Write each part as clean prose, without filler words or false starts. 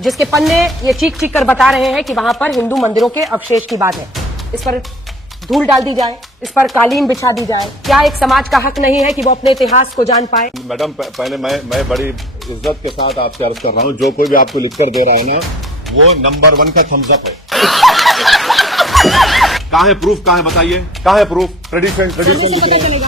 जिसके पन्ने ये चीख चीख कर बता रहे हैं कि वहां पर हिंदू मंदिरों के अवशेष की बात है। इस पर धूल डाल दी जाए, इस पर कालीन बिछा दी जाए। क्या एक समाज का हक नहीं है कि वो अपने इतिहास को जान पाए? मैडम, पहले मैं बड़ी इज्जत के साथ आपसे अर्ज कर रहा हूँ, जो कोई भी आपको लिखकर दे रहा है ना, वो नंबर 1 का थम्स अप है। कहाँ है प्रूफ? कहाँ है बताइए, कहाँ है प्रूफ? ट्रेडिशन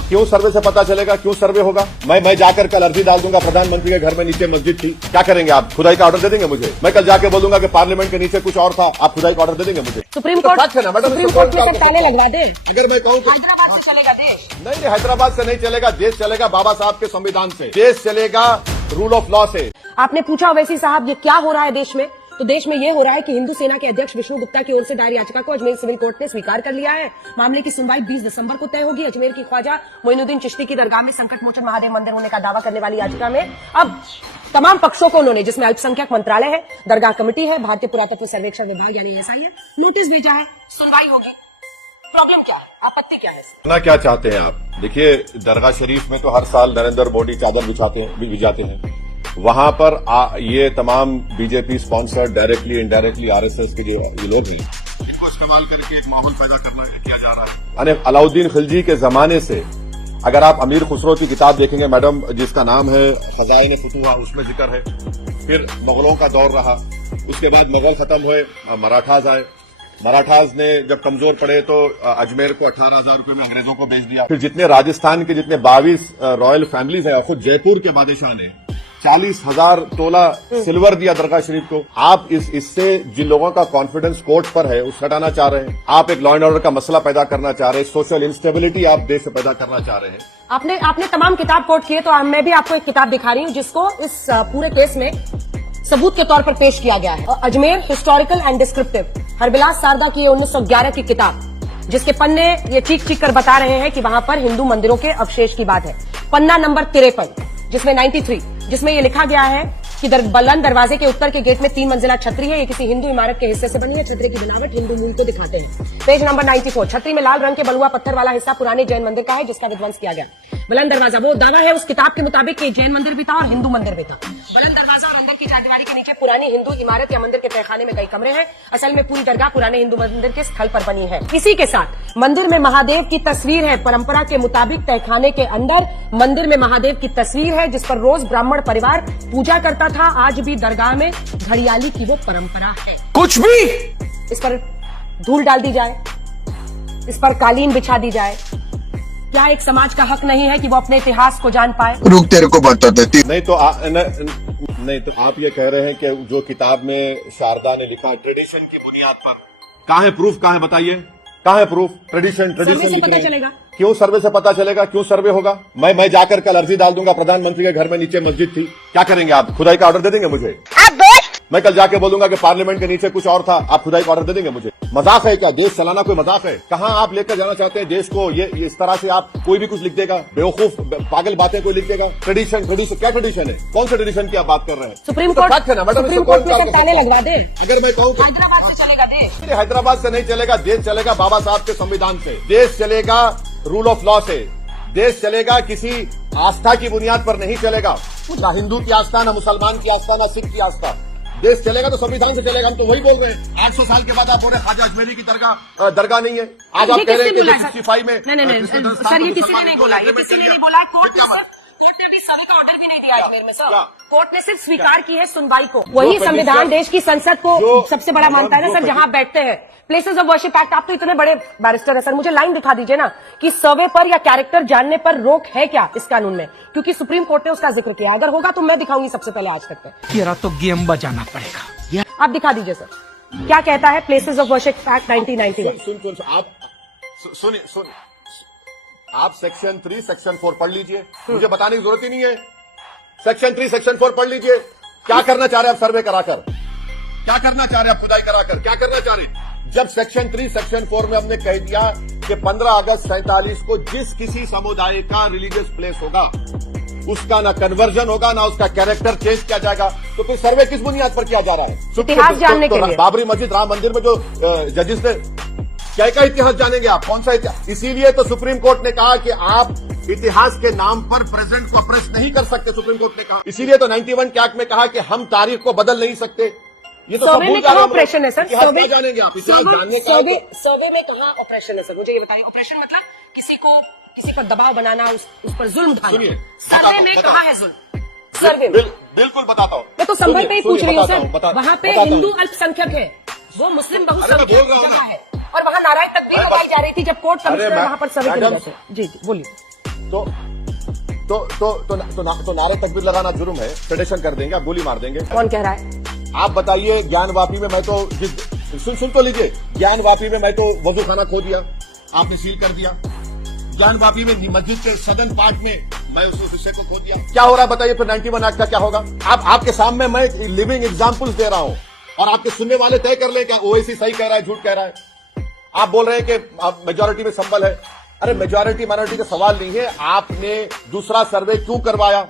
क्यों सर्वे से पता चलेगा? क्यों सर्वे होगा? मैं जाकर कल अर्जी डाल दूंगा, प्रधानमंत्री के घर में नीचे मस्जिद थी, क्या करेंगे आप? खुदाई का ऑर्डर दे देंगे मुझे? मैं कल जाके बोलूंगा कि पार्लियामेंट के नीचे कुछ और था, आप खुदाई का ऑर्डर दे देंगे मुझे? सुप्रीम कोर्ट है ना मैडम, सुप्रीम कोर्ट में ताले लगवा दे। अगर मैं कहूँ चलेगा देश? नहीं, हैदराबाद से नहीं चलेगा देश, चलेगा बाबा साहब के संविधान से, देश चलेगा रूल ऑफ लॉ से। आपने पूछा ओवैसी साहब ये क्या हो रहा है देश में, तो देश में ये हो रहा है कि हिंदू सेना के अध्यक्ष विष्णु गुप्ता की ओर से दायर याचिका को अजमेर सिविल कोर्ट ने स्वीकार कर लिया है। मामले की सुनवाई 20 दिसंबर को तय होगी। अजमेर की ख्वाजा मोइनुद्दीन चिश्ती की दरगाह में संकट मोचन महादेव मंदिर होने का दावा करने वाली याचिका में अब तमाम पक्षों को उन्होंने, जिसमें अल्पसंख्यक मंत्रालय है, दरगाह कमेटी है, भारतीय पुरातत्व सर्वेक्षण विभाग यानी एएसआई है, नोटिस भेजा है। सुनवाई होगी। प्रॉब्लम क्या है? आपत्ति क्या है? ना क्या चाहते हैं आप? देखिए, दरगाह शरीफ में तो हर साल नरेंद्र मोदी चादर बिछाते हैं। वहां पर ये तमाम BJP sponsored directly indirectly RSS के ये लोग हैं, इनको इस्तेमाल करके एक माहौल पैदा किया जा रहा है। यानी अलाउद्दीन खिलजी के जमाने से, अगर आप अमीर खुसरो की किताब देखेंगे मैडम, जिसका नाम है खजाइन फुतुहा, उसमें जिक्र है। फिर मुगलों का दौर रहा, उसके बाद मुगल खत्म हुए, मराठाज आए। मराठाज ने जब कमजोर पड़े तो अजमेर को 18,000 रुपए में अंग्रेजों को बेच दिया। फिर जितने राजस्थान के जितने 22 रॉयल फैमिलीज हैं, खुद जयपुर के बादशाह ने 40,000 तोला सिल्वर दिया दरगाह शरीफ को। आप इससे जिन लोगों का कॉन्फिडेंस कोर्ट पर है उस हटाना चाह रहे हैं। आप एक लॉ एंड ऑर्डर का मसला पैदा करना चाह रहे हैं, सोशल इंस्टेबिलिटी आप देश में पैदा करना चाह रहे हैं। आपने तमाम किताब कोट किए, तो मैं भी आपको एक किताब दिखा रही हूँ जिसको इस पूरे केस में सबूत के तौर पर पेश किया गया है। Ajmer historical and descriptive, Harbilas Sarda की 1911 की किताब, जिसके पन्ने ये चीख चीख कर बता रहे हैं कि वहां पर हिंदू मंदिरों के अवशेष की बात है। पन्ना नंबर 53, जिसमें 93, जिसमें ये लिखा गया है कि बुलंद दरवाजे के उत्तर के गेट में 3 मंजिला छतरी है। ये किसी हिंदू इमारत के हिस्से से बनी है। छतरी की बनावट हिंदू मूल को दिखाते हैं। पेज नंबर 94, छतरी में लाल रंग के बलुआ पत्थर वाला हिस्सा पुराने जैन मंदिर का है, जिसका विध्वंस किया गया। बुलंद दरवाजा, वो दावा है उस किताब के मुताबिक कि जैन मंदिर भी था और हिंदू मंदिर भी था। बुलंद दरवाजा और अंदर की चारदीवारी के नीचे पुरानी हिंदू इमारत या मंदिर के तहखाने में कई कमरे हैं। असल में पूरी दरगाह पुराने हिंदू मंदिर के स्थल पर बनी है। इसी के साथ मंदिर में महादेव की तस्वीर है। परंपरा के मुताबिक तहखाने के अंदर मंदिर में महादेव की तस्वीर है, जिस पर रोज ब्राह्मण परिवार पूजा करता था। आज भी दरगाह में घड़ियाली की वो परंपरा है। कुछ भी इस पर धूल डाल दी जाए, इस पर कालीन बिछा दी जाए। क्या एक समाज का हक नहीं है कि वो अपने इतिहास को जान पाए? रुक, तेरे को बता देती। नहीं तो नहीं तो आप ये कह रहे हैं कि जो किताब में शारदा ने लिखा ट्रेडिशन की बुनियाद पर, कहाँ है प्रूफ? कहाँ है बताइए, कहाँ है प्रूफ? ट्रेडिशन लिख रहे हैं। क्यों सर्वे से पता चलेगा? क्यों सर्वे होगा? मैं जाकर कल अर्जी डाल दूंगा, प्रधानमंत्री के घर में नीचे मस्जिद थी, क्या करेंगे आप? खुदाई का ऑर्डर दे देंगे मुझे? मैं कल जाके बोलूंगा कि पार्लियामेंट के नीचे कुछ और था, आप खुदाई का ऑर्डर दे देंगे मुझे? मजाक है क्या? देश चलाना कोई मजाक है? कहाँ आप लेकर जाना चाहते हैं देश को? ये इस तरह से आप कोई भी कुछ लिख देगा, बेवकूफ पागल बातें कोई लिख देगा। ट्रेडिशन क्या ट्रेडिशन है? कौन से ट्रेडिशन की आप बात कर रहे हैं? सुप्रीम कोर्ट है ना मैडम, सुप्रीम कोर्ट में ताले लगवा दे। अगर मैं कहूँ हैदराबाद से नहीं चलेगा देश, चलेगा बाबा साहब के संविधान से, देश चलेगा रूल ऑफ लॉ से, देश चलेगा किसी आस्था की बुनियाद पर नहीं चलेगा। ना हिंदू की आस्था, ना मुसलमान की आस्था, ना सिख की आस्था। देश चलेगा तो संविधान से चलेगा। हम तो वही बोल रहे हैं। 800 साल के बाद आप बोल रहे हैं ख्वाजा अजमेरी की दरगाह नहीं है। आज आप कह रहे हैं कि 65 में नहीं सर, ये किसी ने नहीं बोला, ये किसी ने नहीं बोला। कोर्ट ने अभी सभी का ऑर्डर भी नहीं दिया अजमेर में सर। कोर्ट ने सिर्फ स्वीकार की है सुनवाई को। वही संविधान देश की संसद को सबसे बड़ा मानता है ना सर, जहां बैठते हैं। प्लेसेस ऑफ वर्शिप एक्ट, आप तो इतने बड़े बैरिस्टर है सर, मुझे लाइन दिखा दीजिए ना कि सर्वे पर या कैरेक्टर जानने पर रोक है क्या इस कानून में, क्योंकि सुप्रीम कोर्ट ने उसका जिक्र किया। अगर होगा तो मैं दिखाऊंगी सबसे पहले आज तक में। तेरा तो गेम बजाना पड़ेगा। आप दिखा दीजिए सर, क्या कहता है प्लेसेस ऑफ वर्शिप एक्ट 1991। सुनिए, आप सेक्शन 3 सेक्शन 4 पढ़ लीजिए, मुझे बताने की जरूरत ही नहीं है। सेक्शन 3 सेक्शन 4 पढ़ लीजिए। क्या करना चाह रहे हैं आप सर्वे कराकर? क्या करना चाह रहे हैं आप खुदाई कराकर? क्या करना चाह रहे हैं? जब सेक्शन 3 सेक्शन 4 में हमने कह दिया कि 15 अगस्त 47 को जिस किसी समुदाय का रिलीजियस प्लेस होगा उसका ना कन्वर्जन होगा, ना उसका कैरेक्टर चेंज किया जाएगा, तो फिर सर्वे किस बुनियाद पर किया जा रहा है? इतिहास जानने के लिए। बाबरी मस्जिद, राम मंदिर में जो जजेस ने क्या का इतिहास जानेंगे आप? कौन सा इतिहास? इसीलिए तो सुप्रीम कोर्ट ने कहा कि आप इतिहास के नाम पर प्रेजेंट को अप्रेस नहीं कर सकते। सुप्रीम कोर्ट ने कहा, इसीलिए तो 91 के एक्ट में कहा कि हम तारीख को बदल नहीं सकते, ये तो सर्वे सब में भूल जा रहे कहाँ हैं हम लोग। ऑपरेशन है सर? इतिहास क्या जानेंगे आप? इतिहास जानने का सर्वे में कहाँ ऑपरेशन है सर? मुझे ये बताइए, ऑपरेशन मतलब किसी का दबाव बनाना, उस पर जुल्म ढाना। सुनिए, सर्वे में बताओ। कहाँ है जुल्म? सर्वे में बिल्कुल बताता हूँ। मैं तो संभल पे ही पूछ रही हूँ सर। वहाँ पे बताता हूँ। हिंदू अल्पसंख्यक है, वो मुस्लिम अरे मैं बहुसंख्यक बोल रहा हूँ जगह ना। है, और वहाँ नारायण तकबीर लगाई जा रही थी जब कोर्ट अरे कमिश्नर मैं- वहाँ पर सर्वे के लिए मैडम- गए थे। जी जी बोलिए। तो नारे तकबीर लगाना जुर्म है, सेडेशन कर देंगे, आप गोली मार देंगे। कौन कह रहा है? आप बताइए, ज्ञानवापी में मैं तो सुन तो लीजिए, ज्ञानवापी में मैं तो वजू खाना खो दिया, आपने सील कर दिया। ज्ञानवापी में मस्जिद के सदन पार्ट में मैं उस विषय को खो दिया। क्या हो रहा है बताइए, फिर 91 एक्ट का क्या होगा? आपके सामने मैं लिविंग एग्जाम्पल्स दे रहा हूं और आपके सुनने वाले तय कर ले क्या ओवैसी सही कह रहा है, झूठ कह रहा है। आप बोल रहे हैं कि आप मेजोरिटी में संबल है। अरे मेजोरिटी माइनॉरिटी का सवाल नहीं है। आपने दूसरा सर्वे क्यों करवाया?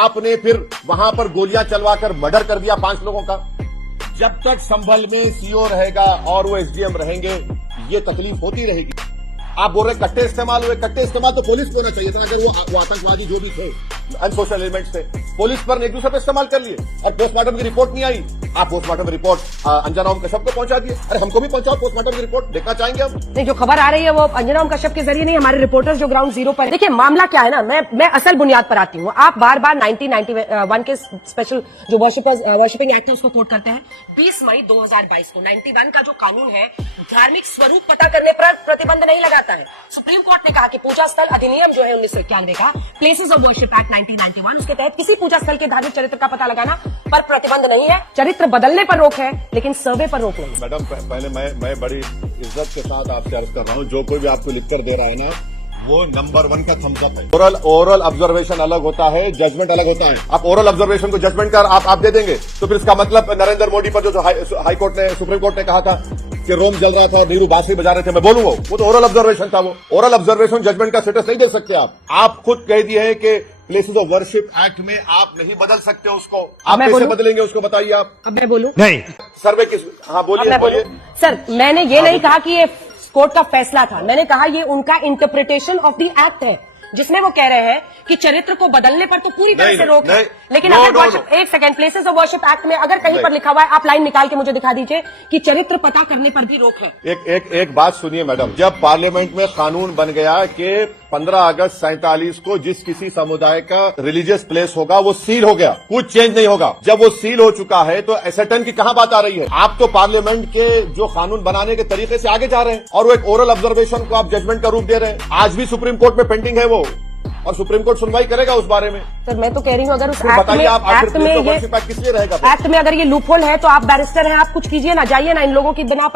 आपने फिर वहां पर गोलियां चलवाकर मर्डर कर दिया 5 लोगों का। जब तक संभल में सीओ रहेगा और वो एसडीएम रहेंगे, ये तकलीफ होती रहेगी। आप बोल रहे कट्टे इस्तेमाल हुए, कट्टे इस्तेमाल तो पुलिस को होना चाहिए था। अगर वो आतंकवादी जो भी थे, अनसोशल एलिमेंट्स थे, पुलिस पर एक दूसरे पर इस्तेमाल कर लिए और पोस्टमार्टम की रिपोर्ट नहीं आई। आप पोस्टमार्टम रिपोर्ट अंजना ओम कश्यप को पहुंचा दिए। अरे हमको भी पहुंचाओ पोस्टमार्टम की रिपोर्ट, देखना चाहेंगे हम। नहीं, जो खबर आ रही है वो अंजना ओम कश्यप के जरिए नहीं, हमारे रिपोर्टर्स जो ग्राउंड जीरो पर। देखिए मामला क्या है ना, मैं असल बुनियाद पर आती हूँ। आप बार बार 1991 के स्पेशल जो वर्शिपिंग एक्ट है उसको कोट करते हैं। 20 मई 2022 को 91 का जो कानून है धार्मिक स्वरूप पता करने पर प्रतिबंध नहीं लगाता है। सुप्रीम कोर्ट ने कहा कि पूजा स्थल अधिनियम जो है 1991 का, प्लेसेस ऑफ वर्शिप एक्ट 1991, उसके तहत किसी पूजा स्थल के धार्मिक चरित्र का पता लगाना पर प्रतिबंध नहीं है। चरित्र बदलने पर रोक है लेकिन सर्वे पर रोक नहीं। मैडम पहले मैं बड़ी इज्जत के साथ आपसे अर्ज कर रहा हूँ, जो कोई भी आपको लिखकर दे रहा है ना, वो नंबर 1 का थम्स अप है। ओरल ऑब्जर्वेशन अलग होता है, जजमेंट अलग होता है। आप ओरल ऑब्जर्वेशन को जजमेंट का आप दे देंगे तो फिर इसका मतलब नरेंद्र मोदी पर जो हाई कोर्ट ने, सुप्रीम कोर्ट ने कहा था कि रोम जल रहा था और नीरू बांसुरी बजा रहे थे, मैं बोलूंगा वो तो ओरल ऑब्जर्वेशन था। वो ओरल ऑब्जर्वेशन जजमेंट का स्टेटस नहीं दे सकते आप खुद कह दिए हैं कि प्लेसेस ऑफ वर्शिप एक्ट में आप नहीं बदल सकते उसको। आप कैसे बदलेंगे उसको बताइए आप। अब मैं बोलूं? नहीं। सर्वे किस? हाँ बोलिए। सर मैंने ये नहीं कहा कि ये कोर्ट का फैसला था, मैंने कहा ये उनका इंटरप्रिटेशन ऑफ द एक्ट है, जिसमें वो कह रहे हैं कि चरित्र को बदलने पर तो पूरी तरह से रोक है। लेकिन अगर वर्शिप, एक second, places of worship act में अगर कहीं पर लिखा हुआ है, आप लाइन निकाल के मुझे दिखा दीजिए कि चरित्र पता करने पर भी रोक है। एक बात सुनिए मैडम, जब पार्लियामेंट में कानून बन गया कि 15 अगस्त 47 को जिस किसी समुदाय का रिलीजियस प्लेस होगा वो सील हो गया, कुछ चेंज नहीं होगा। जब वो सील हो चुका है तो एसेटन की कहां बात आ रही है? आप तो पार्लियामेंट के जो कानून बनाने के तरीके से आगे जा रहे हैं और वो एक ओरल ऑब्जर्वेशन को आप जजमेंट का रूप दे रहे हैं। आज भी सुप्रीम कोर्ट में पेंडिंग है वो, और सुप्रीम कोर्ट सुनवाई करेगा उस बारे में। सर मैं तो कह रही हूँ अगर उस फिर एक्ट बताइए में, आप एक्ट में ये किस लिए रहेगा? एक्ट में अगर ये लूपहोल है तो आप बैरिस्टर हैं, आप कुछ कीजिए ना, जाइए ना इन लोगों की बिना पर।